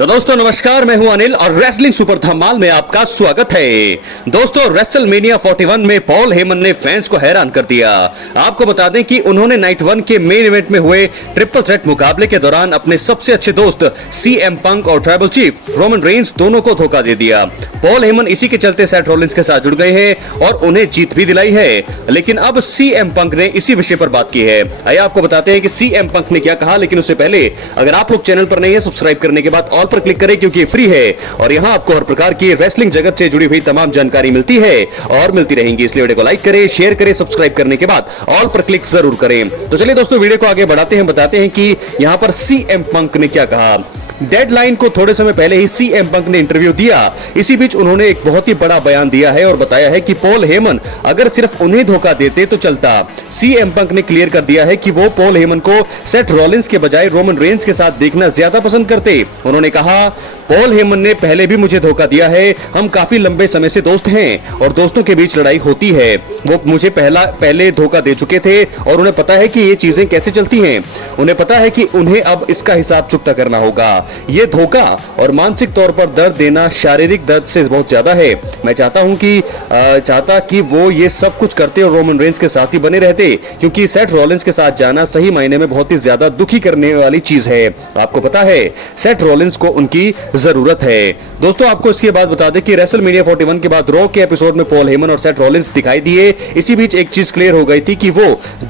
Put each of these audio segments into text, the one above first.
तो दोस्तों नमस्कार, मैं हूं अनिल और रेसलिंग सुपर धमाल में आपका स्वागत है। दोस्तों रेसलमेनिया 41 में पॉल हेमन ने फैंस को हैरान कर दिया। आपको बता दें कि उन्होंने नाइट 1 के मेन इवेंट में हुए ट्रिपल थ्रेट मुकाबले के दौरान अपने सबसे अच्छे दोस्त सीएम पंक और ट्राइबल चीफ रोमन रेंस दोनों को धोखा दे दिया। पॉल हेमन इसी के चलते सेथ रॉलिंस के साथ जुड़ गए हैं और उन्हें जीत भी दिलाई है। लेकिन अब सीएम पंक ने इसी विषय पर बात की है। आइए आपको बताते हैं कि सीएम पंक ने क्या कहा। लेकिन उससे पहले अगर आप लोग चैनल पर नहीं है, सब्सक्राइब करने के बाद ऑल पर क्लिक करें क्योंकि फ्री है और यहां आपको हर प्रकार की रेसलिंग जगत से जुड़ी हुई तमाम जानकारी मिलती है और मिलती रहेंगी। इसलिए वीडियो को लाइक करें, शेयर करें, सब्सक्राइब करने के बाद ऑल पर क्लिक जरूर करें। तो चलिए दोस्तों वीडियो को आगे बढ़ाते हैं, बताते हैं कि यहां पर सीएम पंक ने क्या कहा। डेडलाइन को थोड़े समय पहले ही सीएम पंक ने इंटरव्यू दिया। इसी बीच उन्होंने एक बहुत ही बड़ा बयान दिया है और बताया है कि पॉल हेमन अगर सिर्फ उन्हें धोखा देते तो चलता। सीएम पंक ने क्लियर कर दिया है कि वो पॉल हेमन को सेथ रॉलिंस के बजाय रोमन रेंस के साथ देखना ज्यादा पसंद करते। उन्होंने कहा, पॉल हेमन ने पहले भी मुझे धोखा दिया है। हम काफी लंबे समय से दोस्त हैं और दोस्तों के बीच लड़ाई होती है। वो मुझे पहले धोखा दे चुके थे और उन्हें पता है कि ये चीजें कैसे चलती हैं। उन्हें पता है कि उन्हें अब इसका हिसाब चुकता करना होगा। ये धोखा और मानसिक तौर पर दर्द देना शारीरिक दर्द से बहुत ज्यादा है। मैं चाहता कि वो ये सब कुछ करते और रोमन रेंस के साथ ही बने रहते, क्योंकि सेथ रॉलिंस के साथ जाना सही मायने में बहुत ही ज्यादा दुखी करने वाली चीज है। आपको पता है सेथ रॉलिंस को उनकी जरूरत है। दोस्तों आपको इसके बाद बता दें कि रेसलमेनिया 41 के बाद रॉ के एपिसोड में पॉल हेमन और सेथ रॉलिंस दिखाई दिए। इसी बीच एक चीज क्लियर हो गई थी कि वो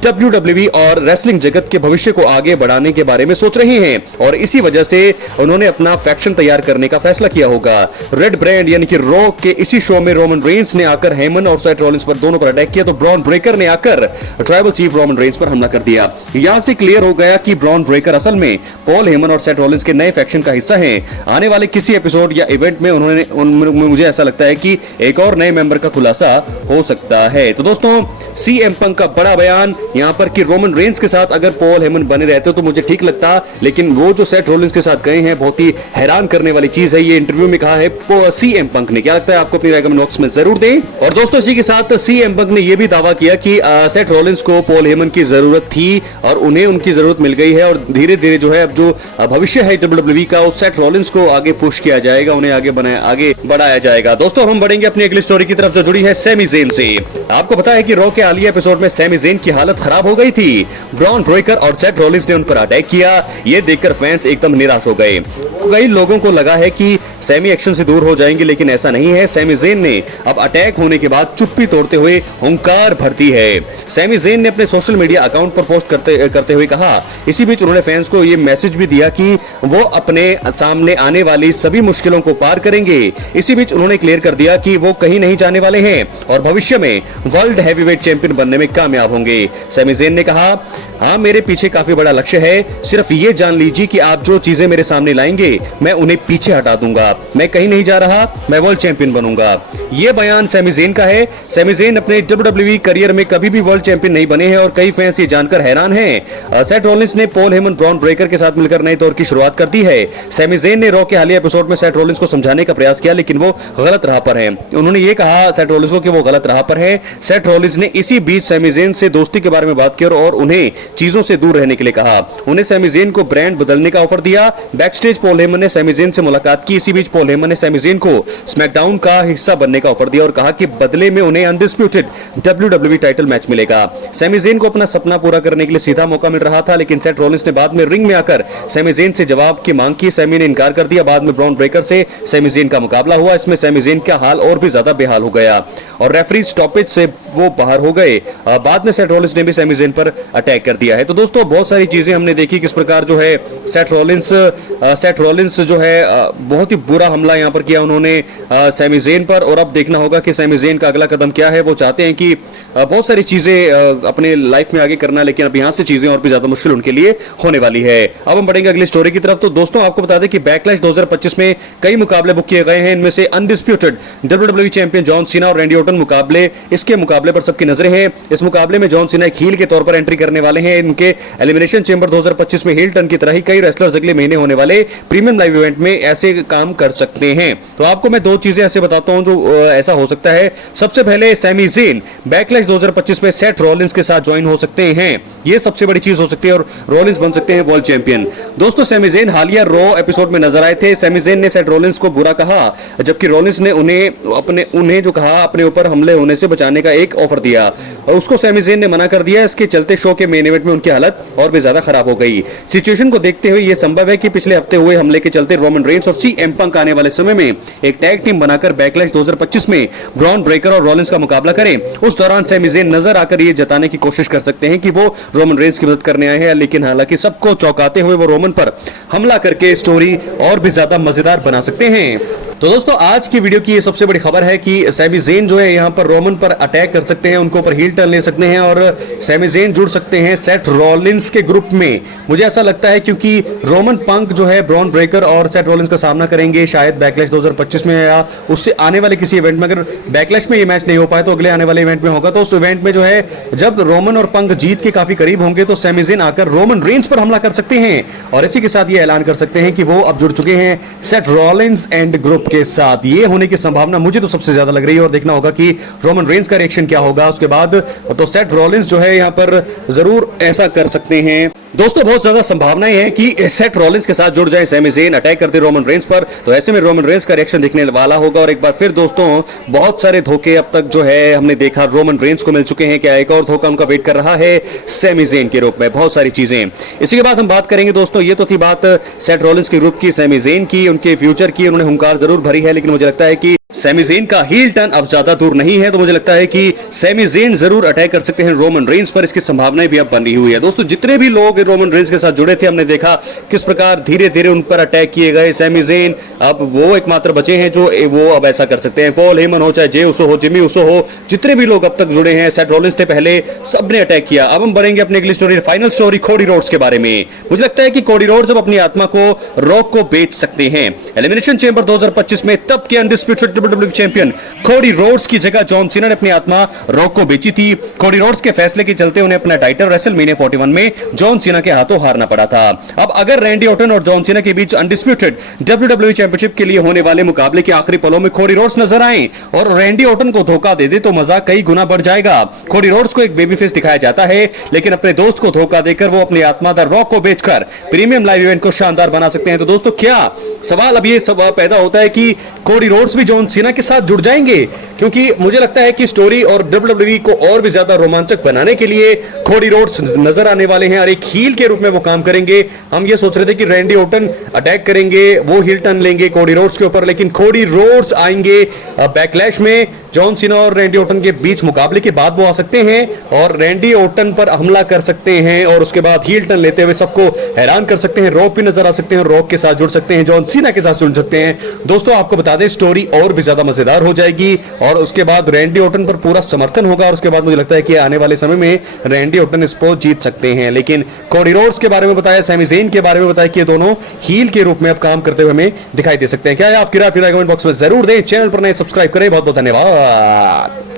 WWE और रेसलिंग जगत के भविष्य को आगे बढ़ाने के बारे में सोच रहे हैं और इसी वजह से उन्होंने अपना फैक्शन तैयार करने का फैसला किया होगा। रेड ब्रांड यानी कि रॉ के इसी शो में रोमन रेंस ने आकर हेमन और सेथ रॉलिंस पर दोनों पर अटैक किया तो ब्रॉन ब्रेकर ने आकर ट्राइबल चीफ रोमन रेंस पर हमला कर दिया। यहां से क्लियर हो गया कि ब्रॉन ब्रेकर असल में पॉल हेमन और सेथ रॉलिंस के नए फैक्शन का हिस्सा हैं। आने वाले किसी एपिसोड या इवेंट में मुझे ऐसा लगता है कि एक और नए मेंबर का खुलासा हो सकता है। तो दोस्तों सीएम पंक का बड़ा बयान यहां पर कि रोमन रेंस के साथ अगर पॉल हेमन बने रहते तो मुझे ठीक लगता, लेकिन वो जो सेथ रॉलिंस के साथ गए हैं बहुत ही हैरान करने वाली चीज है। ये इंटरव्यू में कहा है सीएम पंक ने। क्या लगता है आपको? अपनी राय कमेंट बॉक्स में जरूर दें। और दोस्तों इसी के साथ सीएम पंक ने यह भी दावा किया कि सेथ रॉलिंस को पॉल हेमन की जरूरत थी और उन्हें उनकी जरूरत मिल गई है और धीरे धीरे जो है अब जो भविष्य है WWE का उस सेथ रॉलिंस को आगे पुश किया जाएगा, उन्हें आगे बढ़ाया जाएगा। दोस्तों हम बढ़ेंगे अपनी अगली स्टोरी की तरफ जो जुड़ी है सैमी ज़ेन से। आपको पता है कि रॉ के हालिया एपिसोड में सैमी ज़ेन की हालत खराब हो गई थी। ब्रॉन ब्रेकर और सेथ रॉलिंस ने उन पर अटैक किया। ये देखकर फैंस एकदम निराश हो गए। कई लोगों को लगा है कि सैमी एक्शन से दूर हो जाएंगे, लेकिन ऐसा नहीं है। सैमी ज़ेन ने अब अटैक होने के बाद चुप्पी तोड़ते हुए हुंकार भर दी है। सैमी ज़ेन ने अपने सोशल मीडिया अकाउंट पर पोस्ट करते हुए कहा। इसी बीच उन्होंने फैंस को यह मैसेज भी दिया कि वो अपने सामने आने वाली सभी मुश्किलों को पार करेंगे। इसी बीच उन्होंने क्लियर कर दिया कि वो कहीं नहीं जाने वाले हैं और भविष्य में वर्ल्ड हैवीवेट चैंपियन बनने में कामयाब होंगे। सैमी ज़ेन ने कहा, हाँ मेरे पीछे काफी बड़ा लक्ष्य है। सिर्फ ये जान लीजिए कि आप जो चीजें मेरे सामने लाएंगे मैं उन्हें पीछे हटा दूंगा। मैं कहीं नहीं जा रहा, मैं वर्ल्ड चैंपियन बनूंगा। ये बयान सैमी ज़ेन का है। सैमी ज़ेन अपने WWE करियर में कभी भी वर्ल्ड चैंपियन नहीं बने हैं और कई फैंस ये जानकर हैरान हैं। सेथ रॉलिंस ने पॉल हेमन ब्रॉन ब्रेकर के साथ मिलकर नए दौर की शुरुआत कर दी है। सैमी ज़ेन ने रॉ के हालिया एपिसोड में सेथ रॉलिंस को समझाने का प्रयास किया, लेकिन वो गलत राह पर हैं। उन्होंने ये कहा सेथ रॉलिंस को कि वो गलत राह पर है। सेथ रॉलिंस ने इसी बीच सैमी ज़ेन से दोस्ती के बारे में बात की और उन्हें चीजों से दूर रहने के लिए कहा। उन्हें सैमी ज़ेन को ब्रांड बदलने का ऑफर दिया। बैकस्टेज पॉल हेमन ने सैमी ज़ेन से मुलाकात की। इसी बीच पॉल हेमन ने सैमी ज़ेन को स्मैकडाउन का हिस्सा बनने का ऑफर दिया और कहा कि बदले में उन्हें अनडिस्प्यूटेड WWE टाइटल मैच मिलेगा। सैमी ज़ेन को अपना सपना पूरा करने के लिए सीधा मौका मिल रहा था, लेकिन सेथ रॉलिंस ने बाद में रिंग में आकर सैमी ज़ेन से जवाब की मांग की। सैमी ने इनकार कर दिया। बाद में ब्रॉन ब्रेकर से सैमी ज़ेन का मुकाबला हुआ। इसमें सैमी ज़ेन का हाल और भी ज्यादा बेहाल हो गया और रेफरी स्टॉपेज से वो बाहर हो गए। बाद में सेथ रॉलिंस ने भी सैमी ज़ेन पर अटैक कर दिया है। तो दोस्तों बहुत सारी चीजें हमने देखी किस प्रकार जो है सेथ रॉलिंस जो है बहुत ही बुरा हमला यहां पर किया उन्होंने सैमी ज़ेन पर। और अब देखना होगा कि सैमी ज़ेन का अगला कदम क्या है। वो चाहते हैं कि बहुत सारी चीजें अपने लाइफ में आगे करना, लेकिन अब यहां से चीजें और भी ज्यादा मुश्किल उनके लिए होने वाली है। अब हम बढ़ेंगे अगली स्टोरी की तरफ। तो दोस्तों आपको बता दें कि बैकलैश 2025 में कई मुकाबले बुक किए गए हैं। इनमें से undisputed WWE champion John Cena और रैंडी ऑर्टन इसके मुकाबले पर सबकी नजरें हैं। इस मुकाबले में जॉन सीना एक हील के तौर पर एंट्री करने वाले हैं। इनके एलिमिनेशन चेंबर 2025 में हील टर्न की तरह ही कई रेसलर्स अगले महीने होने वाले प्रीमियम लाइव इवेंट में ऐसे काम कर सकते हैं। तो आपको मैं दो चीजें ऐसे बताता हूं जो ऐसा हो सकता है। सबसे पहले सैमी ज़ेन बैकलैश 2025 में सेथ रॉलिंस के साथ ज्वाइन हो सकते हैं। ये सबसे बड़ी चीज हो सकती है और रॉलिंस बन सकते हैं वर्ल्ड चैंपियन। दोस्तों सैमी ज़ेन हालिया रॉ एपिसोड में नजर आए थे में सैमी ज़ेन ने सेथ रॉलिंस को बुरा कहा, जबकि रॉलिंस ने उन्हें जो कहा अपने ऊपर हमले होने से बचाने का एक ऑफर दिया और उसको सैमी ज़ेन ने मना कर दिया। इसके चलते शो के मेन इवेंट में उनकी हालत और भी ज्यादा खराब हो गई। सिचुएशन को देखते हुए यह संभव है कि पिछले हफ्ते हुए हमले के चलते रोमन रेंस और सीएम पंक आने वाले समय में एक टैग टीम बनाकर बैकलैश 2025 में ब्रॉन ब्रेकर और रॉलिंस का मुकाबला करें। उस दौरान सैमी ज़ेन नजर आकर ये जताने की कोशिश कर सकते हैं कि वो रोमन रेंस की मदद करने आए हैं, लेकिन हालांकि सबको चौंकाते हुए वो रोमन पर हमला करके स्टोरी और भी ज्यादा मजेदार बना सकते हैं। तो दोस्तों आज की वीडियो की ये सबसे बड़ी खबर है कि सैमी ज़ेन जो है यहाँ पर रोमन पर अटैक कर सकते हैं, उनको ऊपर हील टर्न ले सकते हैं और सैमी ज़ेन जुड़ सकते हैं सेथ रॉलिंस के ग्रुप में। मुझे ऐसा लगता है क्योंकि रोमन पंक जो है ब्रॉन ब्रेकर और सेथ रॉलिंस का सामना करेंगे शायद बैकलैश 2025 में या उससे आने वाले किसी इवेंट में। अगर बैकलैश में ये मैच नहीं हो पाए तो अगले आने वाले इवेंट में होगा। तो उस इवेंट में जो है जब रोमन और पंक जीत के काफी करीब होंगे तो सैमी ज़ेन आकर रोमन रेंस पर हमला कर सकते हैं और इसी के साथ ये ऐलान कर सकते हैं कि वो अब जुड़ चुके हैं सेथ रॉलिंस एंड ग्रुप के साथ। ये होने की संभावना मुझे तो सबसे ज्यादा लग रही है और देखना होगा कि रोमन रेंस का रिएक्शन क्या होगा उसके बाद। तो सेथ रॉलिंस जो है यहाँ पर जरूर ऐसा कर सकते हैं। दोस्तों बहुत ज्यादा संभावनाएं हैं कि सेथ रॉलिंस के साथ जुड़ जाए सैमी ज़ेन, अटैक करते रोमन रेंस पर, तो ऐसे में रोमन रेंस का रिएक्शन दिखने वाला होगा। और एक बार फिर दोस्तों बहुत सारे धोखे अब तक जो है हमने देखा रोमन रेंस को मिल चुके हैं, क्या एक और धोखा उनका वेट कर रहा है सैमी ज़ेन के रूप में, बहुत सारी चीजें। इसी के बाद हम बात करेंगे दोस्तों, ये तो थी बात सेथ रॉलिंस के ग्रुप की, सैमी ज़ेन की, उनके फ्यूचर की। उन्होंने हुंकार जरूर भरी है लेकिन मुझे लगता है कि सैमी ज़ेन का हील टर्न अब ज्यादा दूर नहीं है, तो मुझे लगता है कि सैमी ज़ेन जरूर अटैक कर सकते हैं रोमन रेंस पर। इसकी संभावनाएं भी अब बनी हुई है। दोस्तों जितने भी लोग रोमन रेंस के साथ जुड़े थे हमने देखा किस प्रकार धीरे धीरे उन पर अटैक किए गए। सैमी ज़ेन अब वो एकमात्र बचे हैं जो वो अब ऐसा कर सकते हैं। पॉल हेमन हो, चाहे जे उसो हो, जिमी उसो हो, जितने भी लोग अब तक जुड़े हैं, सेथ रॉलिंस थे पहले, सबने अटैक किया। अब हम बढ़ेंगे अपनी अगली story, final story Cody Rhodes के बारे में। मुझे लगता है कि कोडी रोड्स अब अपनी आत्मा को रॉक को बेच सकते हैं। एलिमिनेशन चेंबर 2025 में तब के undisputed WWE champion Cody Rhodes की जगह जॉन सीना ने अपनी आत्मा रॉक को बेची थी। कोडी रोड्स के फैसले के चलते उन्हें अपना टाइटल रेसलमेनिया 41 में जॉन सीना के हाथों हारना पड़ा था। अब अगर रैंडी ऑर्टन और जॉन सीना के बीच अनडिस्प्यूटेड WWE चैंपियनशिप के लिए होने वाले मुकाबले के आखिरी पलों में कोडी रोड्स नजर आए और रैंडी ऑर्टन को धोखा दे दे तो मजा कई गुना बढ़ जाएगा। कोडी रोड्स को एक बेबी फेस दिखाया जाता है लेकिन अपने दोस्त को धोखा देकर वो अपनी आत्मा द रॉक को बेचकर प्रीमियम लाइव इवेंट को शानदार बना सकते हैं। तो दोस्तों क्या सवाल अब ये सवाल पैदा होता है कि कोडी रोड्स भी जॉन सीना के साथ जुड़ जाएंगे, क्योंकि मुझे लगता है कि स्टोरी और WWE को और भी ज्यादा रोमांचक बनाने के लिए कोडी रोड्स नजर आने वाले हैं और एक हील के रूप में वो काम करेंगे। हम ये सोच रहे थे कि रैंडी ऑर्टन अटैक करेंगे, वो हील टर्न लेंगे कोडी रोड्स के ऊपर, लेकिन कोडी रोड्स आएंगे बैकलैश में जॉन सीना और रैंडी ऑर्टन के बीच मुकाबले के बाद वो आ सकते हैं और रैंडी ऑर्टन पर हमला कर सकते हैं और उसके बाद हील टर्न लेते हुए सबको हैरान कर सकते हैं। रॉक भी नजर आ सकते हैं, रॉक के साथ जुड़ सकते हैं, जॉन सीना के साथ जुड़ सकते हैं। दोस्तों आपको बता दें स्टोरी और भी ज्यादा मजेदार हो जाएगी और उसके बाद रैंडी ऑर्टन पर पूरा समर्थन होगा और उसके बाद मुझे लगता है कि आने वाले समय में रैंडी ऑर्टन इसको जीत सकते हैं। लेकिन कोडी रोड्स के बारे में बताया, सैमी ज़ेन के बारे में बताया कि ये दोनों हील के रूप में अब काम करते हुए हमें दिखाई दे सकते हैं। क्या है आपकी राय कमेंट बॉक्स में जरूर दें। चैनल पर नए सब्सक्राइब करें। बहुत बहुत धन्यवाद।